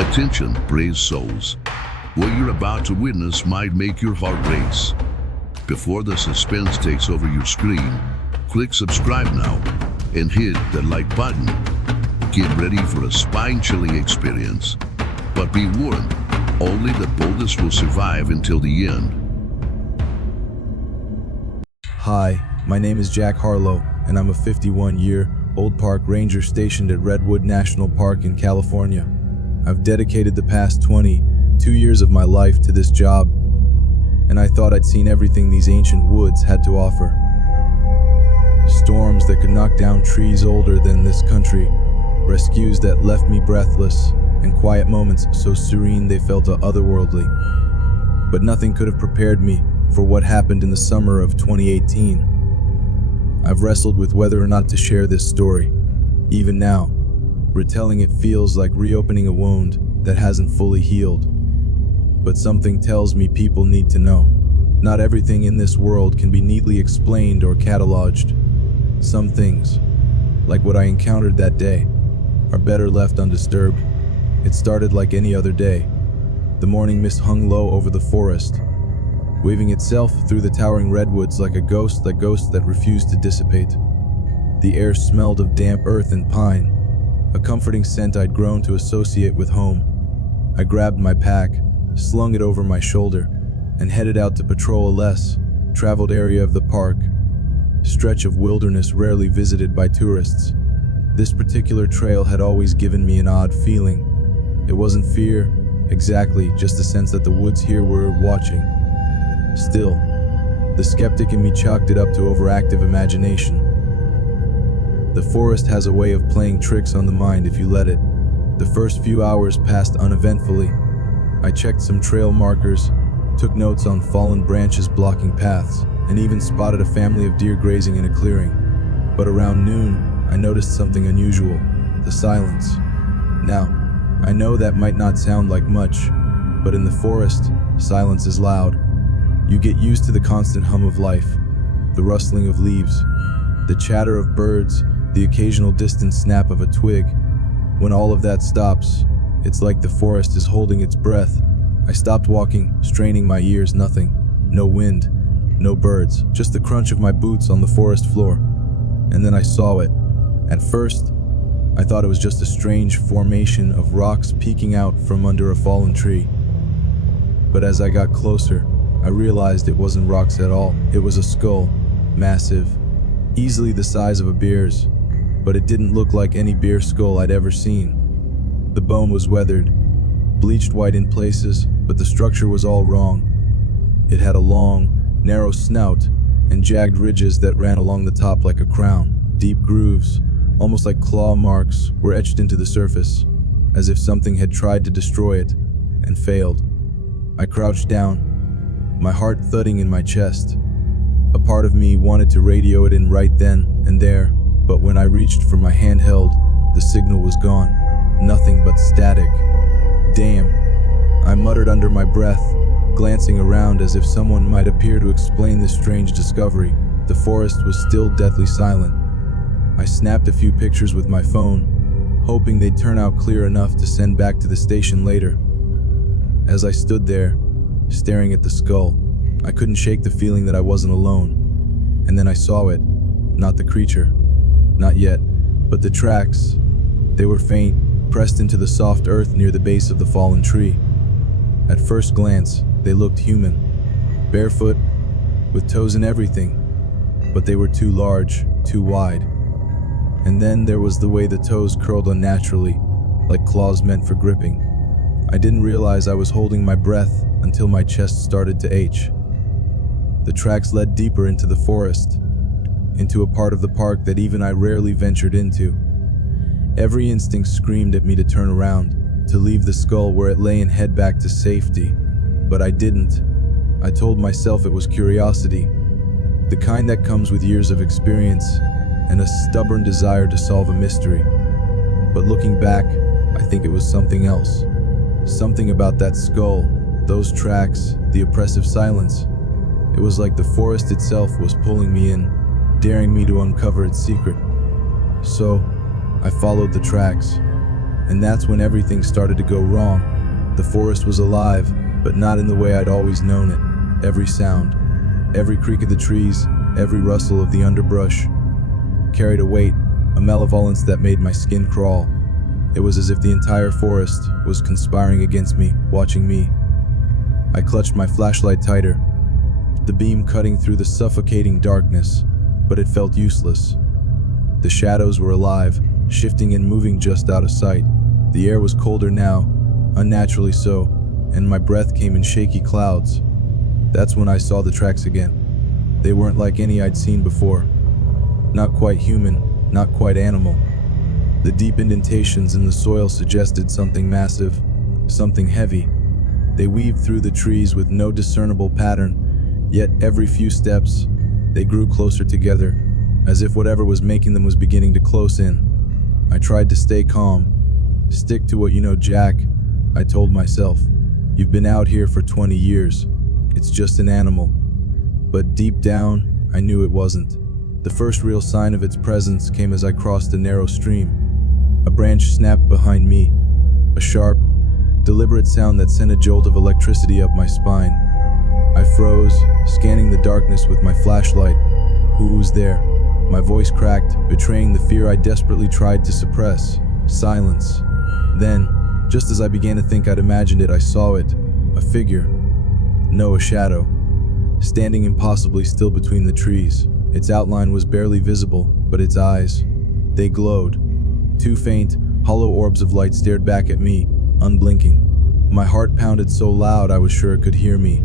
Attention, brave souls. What you're about to witness might make your heart race. Before the suspense takes over your screen, click subscribe now and hit the like button. Get ready for a spine-chilling experience. But be warned, only the boldest will survive until the end. Hi, my name is Jack Harlow, and I'm a 51-year-old park ranger stationed at Redwood National Park in California. I've dedicated the past 22 years of my life to this job, and I thought I'd seen everything these ancient woods had to offer. Storms that could knock down trees older than this country, rescues that left me breathless, and quiet moments so serene they felt otherworldly. But nothing could have prepared me for what happened in the summer of 2018. I've wrestled with whether or not to share this story. Even now, retelling it feels like reopening a wound that hasn't fully healed. But something tells me people need to know. Not everything in this world can be neatly explained or cataloged. Some things, like what I encountered that day, are better left undisturbed. It started like any other day. The morning mist hung low over the forest, waving itself through the towering redwoods like a ghost that refused to dissipate. The air smelled of damp earth and pine, a comforting scent I'd grown to associate with home. I grabbed my pack, slung it over my shoulder, and headed out to patrol a less traveled area of the park, stretch of wilderness rarely visited by tourists. This particular trail had always given me an odd feeling. It wasn't fear, exactly, just the sense that the woods here were watching. Still, the skeptic in me chalked it up to overactive imagination. The forest has a way of playing tricks on the mind if you let it. The first few hours passed uneventfully. I checked some trail markers, took notes on fallen branches blocking paths, and even spotted a family of deer grazing in a clearing. But around noon, I noticed something unusual: the silence. Now, I know that might not sound like much, but in the forest, silence is loud. You get used to the constant hum of life, the rustling of leaves, the chatter of birds, the occasional distant snap of a twig. When all of that stops, it's like the forest is holding its breath. I stopped walking, straining my ears. Nothing. No wind, no birds, just the crunch of my boots on the forest floor. And then I saw it. At first, I thought it was just a strange formation of rocks peeking out from under a fallen tree. But as I got closer, I realized it wasn't rocks at all. It was a skull, massive, easily the size of a bear's, but it didn't look like any bear skull I'd ever seen. The bone was weathered, bleached white in places, but the structure was all wrong. It had a long, narrow snout and jagged ridges that ran along the top like a crown. Deep grooves, almost like claw marks, were etched into the surface, as if something had tried to destroy it and failed. I crouched down, my heart thudding in my chest. A part of me wanted to radio it in right then and there, but when I reached for my handheld, the signal was gone. Nothing but static. Damn, I muttered under my breath, glancing around as if someone might appear to explain this strange discovery. The forest was still deathly silent. I snapped a few pictures with my phone, hoping they'd turn out clear enough to send back to the station later. As I stood there, staring at the skull, I couldn't shake the feeling that I wasn't alone. And then I saw it. Not the creature. Not yet. But the tracks. They were faint, pressed into the soft earth near the base of the fallen tree. At first glance, they looked human. Barefoot, with toes and everything. But they were too large, too wide. And then there was the way the toes curled unnaturally, like claws meant for gripping. I didn't realize I was holding my breath until my chest started to ache. The tracks led deeper into the forest, into a part of the park that even I rarely ventured into. Every instinct screamed at me to turn around, to leave the skull where it lay and head back to safety. But I didn't. I told myself it was curiosity, the kind that comes with years of experience and a stubborn desire to solve a mystery. But looking back, I think it was something else. Something about that skull, those tracks, the oppressive silence. It was like the forest itself was pulling me in, daring me to uncover its secret. So, I followed the tracks, And that's when everything started to go wrong. The forest was alive, but not in the way I'd always known it. Every sound, every creak of the trees, every rustle of the underbrush carried a weight, a malevolence that made my skin crawl. It was as if the entire forest was conspiring against me, watching me. I clutched my flashlight tighter, the beam cutting through the suffocating darkness, but it felt useless. The shadows were alive, shifting and moving just out of sight. The air was colder now, unnaturally so, and my breath came in shaky clouds. That's when I saw the tracks again. They weren't like any I'd seen before. Not quite human, not quite animal. The deep indentations in the soil suggested something massive, something heavy. They weaved through the trees with no discernible pattern, yet every few steps, they grew closer together, as if whatever was making them was beginning to close in. I tried to stay calm. Stick to what you know, Jack, I told myself. You've been out here for 20 years. It's just an animal. But deep down, I knew it wasn't. The first real sign of its presence came as I crossed a narrow stream. A branch snapped behind me, a sharp, deliberate sound that sent a jolt of electricity up my spine. I froze, scanning the darkness with my flashlight. Who was there? My voice cracked, betraying the fear I desperately tried to suppress. Silence. Then, just as I began to think I'd imagined it, I saw it. A figure. No, a shadow. Standing impossibly still between the trees. Its outline was barely visible, but its eyes, they glowed. Two faint, hollow orbs of light stared back at me, unblinking. My heart pounded so loud I was sure it could hear me.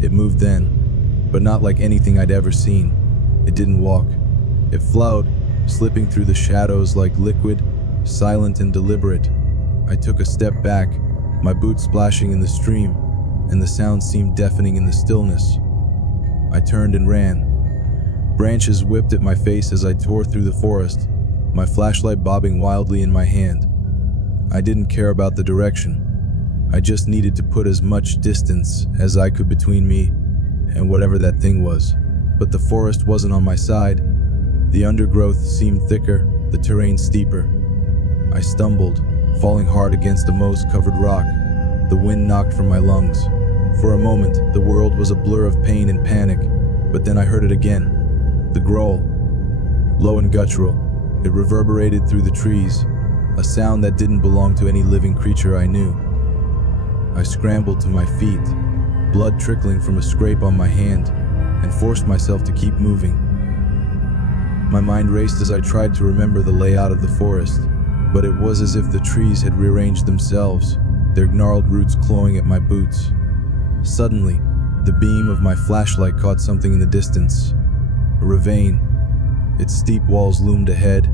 It moved then, but not like anything I'd ever seen. It didn't walk. It flowed, slipping through the shadows like liquid, silent and deliberate. I took a step back, my boots splashing in the stream, and the sound seemed deafening in the stillness. I turned and ran. Branches whipped at my face as I tore through the forest, my flashlight bobbing wildly in my hand. I didn't care about the direction. I just needed to put as much distance as I could between me and whatever that thing was. But the forest wasn't on my side. The undergrowth seemed thicker, the terrain steeper. I stumbled, falling hard against a moss-covered rock. The wind knocked from my lungs. For a moment, the world was a blur of pain and panic, but then I heard it again. The growl, low and guttural, it reverberated through the trees, a sound that didn't belong to any living creature I knew. I scrambled to my feet, blood trickling from a scrape on my hand, and forced myself to keep moving. My mind raced as I tried to remember the layout of the forest, but it was as if the trees had rearranged themselves, their gnarled roots clawing at my boots. Suddenly, the beam of my flashlight caught something in the distance. A ravine. Its steep walls loomed ahead,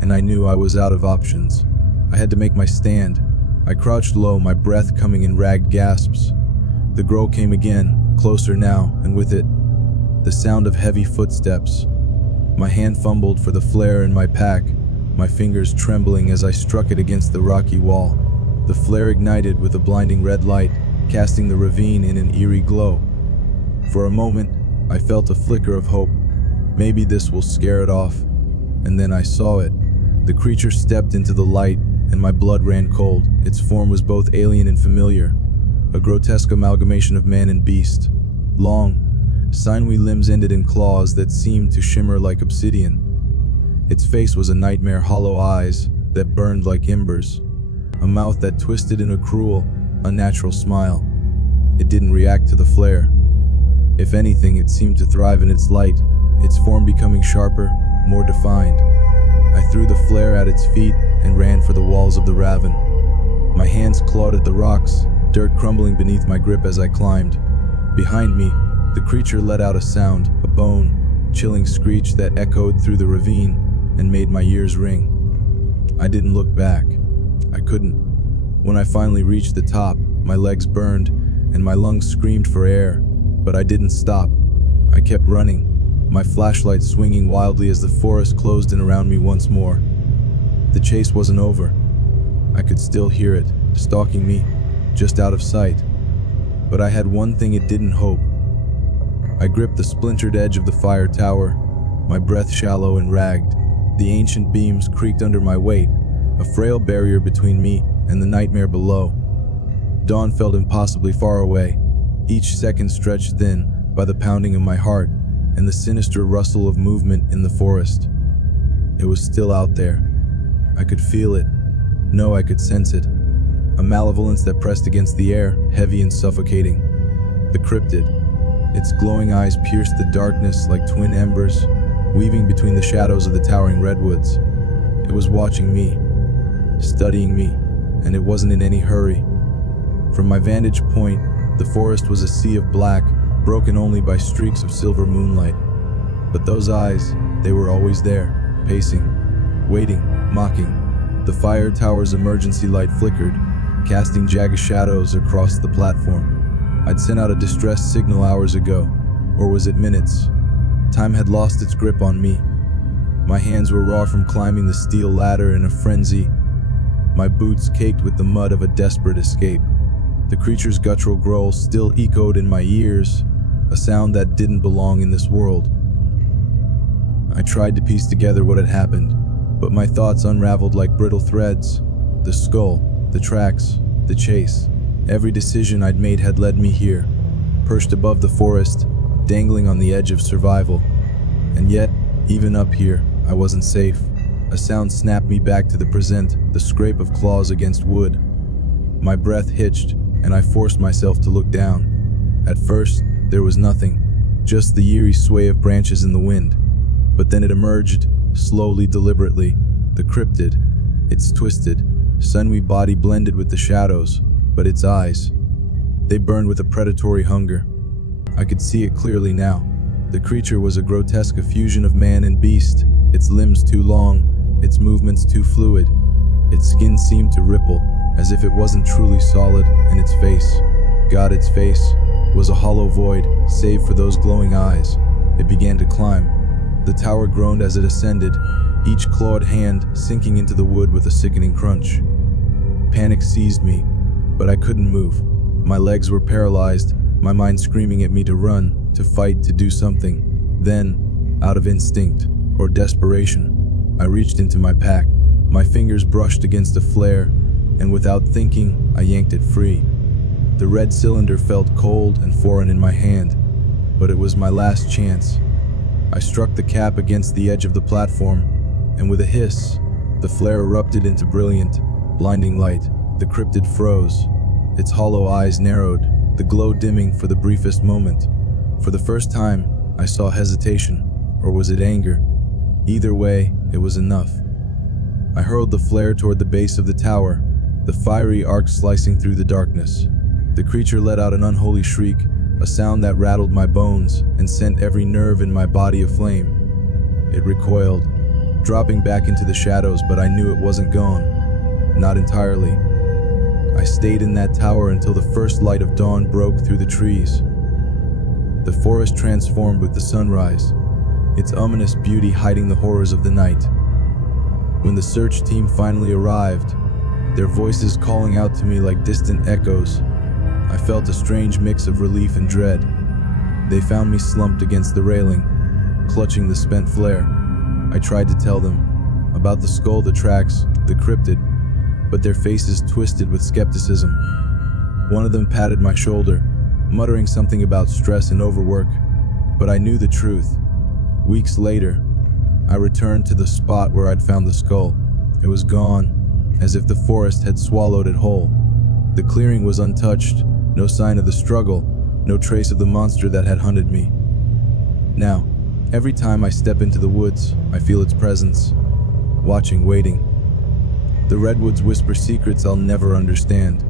and I knew I was out of options. I had to make my stand. I crouched low, my breath coming in ragged gasps. The growl came again, closer now, and with it, the sound of heavy footsteps. My hand fumbled for the flare in my pack, my fingers trembling as I struck it against the rocky wall. The flare ignited with a blinding red light, casting the ravine in an eerie glow. For a moment, I felt a flicker of hope. Maybe this will scare it off. And then I saw it. The creature stepped into the light, and my blood ran cold. Its form was both alien and familiar, a grotesque amalgamation of man and beast. Long, sinewy limbs ended in claws that seemed to shimmer like obsidian. Its face was a nightmare, hollow eyes that burned like embers, a mouth that twisted in a cruel, unnatural smile. It didn't react to the flare. If anything, it seemed to thrive in its light, its form becoming sharper, more defined. I threw the flare at its feet and ran for the walls of the ravine. My hands clawed at the rocks, dirt crumbling beneath my grip as I climbed. Behind me, the creature let out a sound, a bone, chilling screech that echoed through the ravine and made my ears ring. I didn't look back. I couldn't. When I finally reached the top, my legs burned and my lungs screamed for air, but I didn't stop. I kept running, my flashlight swinging wildly as the forest closed in around me once more. The chase wasn't over. I could still hear it, stalking me, just out of sight. But I had one thing it didn't hope. I gripped the splintered edge of the fire tower, my breath shallow and ragged. The ancient beams creaked under my weight, a frail barrier between me and the nightmare below. Dawn felt impossibly far away, each second stretched thin by the pounding of my heart and the sinister rustle of movement in the forest. It was still out there. I could feel it. No, I could sense it. A malevolence that pressed against the air, heavy and suffocating. The cryptid. Its glowing eyes pierced the darkness like twin embers, weaving between the shadows of the towering redwoods. It was watching me, studying me, and it wasn't in any hurry. From my vantage point, the forest was a sea of black, broken only by streaks of silver moonlight. But those eyes, they were always there, pacing, waiting, mocking. The fire tower's emergency light flickered, casting jagged shadows across the platform. I'd sent out a distress signal hours ago, or was it minutes? Time had lost its grip on me. My hands were raw from climbing the steel ladder in a frenzy, my boots caked with the mud of a desperate escape. The creature's guttural growl still echoed in my ears, a sound that didn't belong in this world. I tried to piece together what had happened, but my thoughts unraveled like brittle threads. The skull, the tracks, the chase. Every decision I'd made had led me here, perched above the forest, dangling on the edge of survival. And yet, even up here, I wasn't safe. A sound snapped me back to the present, the scrape of claws against wood. My breath hitched, and I forced myself to look down. At first, there was nothing, just the eerie sway of branches in the wind. But then it emerged, slowly, deliberately, the cryptid. Its twisted, sinewy body blended with the shadows, but its eyes, they burned with a predatory hunger. I could see it clearly now. The creature was a grotesque fusion of man and beast, its limbs too long, its movements too fluid. Its skin seemed to ripple, as if it wasn't truly solid, and its face, God, its face, was a hollow void, save for those glowing eyes. It began to climb. The tower groaned as it ascended, each clawed hand sinking into the wood with a sickening crunch. Panic seized me, but I couldn't move. My legs were paralyzed, my mind screaming at me to run, to fight, to do something. Then, out of instinct, or desperation, I reached into my pack. My fingers brushed against a flare, and without thinking, I yanked it free. The red cylinder felt cold and foreign in my hand, but it was my last chance. I struck the cap against the edge of the platform, and with a hiss, the flare erupted into brilliant, blinding light. The cryptid froze. Its hollow eyes narrowed, the glow dimming for the briefest moment. For the first time, I saw hesitation, or was it anger? Either way, it was enough. I hurled the flare toward the base of the tower, the fiery arc slicing through the darkness. The creature let out an unholy shriek, a sound that rattled my bones and sent every nerve in my body aflame. It recoiled, dropping back into the shadows, but I knew it wasn't gone. Not entirely. I stayed in that tower until the first light of dawn broke through the trees. The forest transformed with the sunrise, its ominous beauty hiding the horrors of the night. When the search team finally arrived, their voices calling out to me like distant echoes, I felt a strange mix of relief and dread. They found me slumped against the railing, clutching the spent flare. I tried to tell them about the skull, the tracks, the cryptid, but their faces twisted with skepticism. One of them patted my shoulder, muttering something about stress and overwork, but I knew the truth. Weeks later, I returned to the spot where I'd found the skull. It was gone, as if the forest had swallowed it whole. The clearing was untouched, no sign of the struggle, no trace of the monster that had hunted me. Now, every time I step into the woods, I feel its presence, watching, waiting. The redwoods whisper secrets I'll never understand,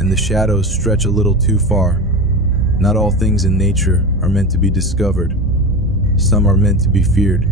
and the shadows stretch a little too far. Not all things in nature are meant to be discovered. Some are meant to be feared.